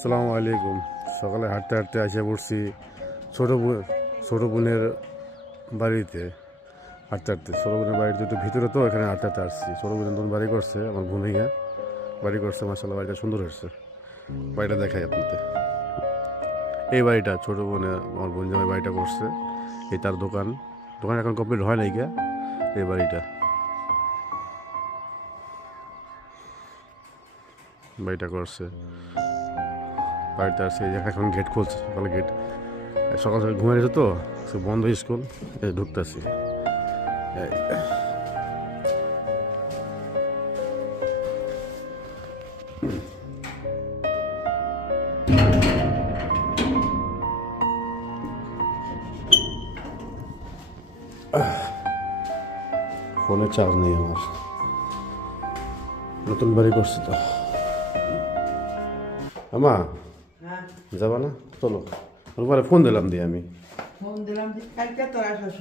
আসসালামু আলাইকুম। সকালে হাঁটতে হাঁটতে এসে পড়ছি ছোটো বোনের বাড়িতে। হাঁটতে হাঁটতে ছোটো বোনের বাড়িতে একটু ভিতরে, তো এখানে হাঁটতে হাঁটতে আসছি। ছোটো বোনের নতুন বাড়ি করছে, আমার বোনাইয়া বাড়ি করছে। মাসাল্লাহ, বাড়িটা সুন্দর হয়েছে। বাড়িটা দেখাই আপনাদের। এই বাড়িটা ছোটো বোনে আমার বোন জামাই বাড়িটা করছে। এই তার দোকান এখন কমপ্লিট হয় নাই গিয়া। এই বাড়িটা করছে। বাড়িতে আসছে, এখন গেট খুলছে। সকালে গেট সকাল সকাল ঘুমিয়ে গেছে তো, বন্ধ স্কুল, ঢুকতেছি। ফোনে চার্জ নেই আমার, নতুন বাড়ি করছি তো। আমা হ্যাঁ, যাবা না? চলো, ফোন দিলাম দিয়ে আমি। ফোন দিলাম যে কালকে তোর আসার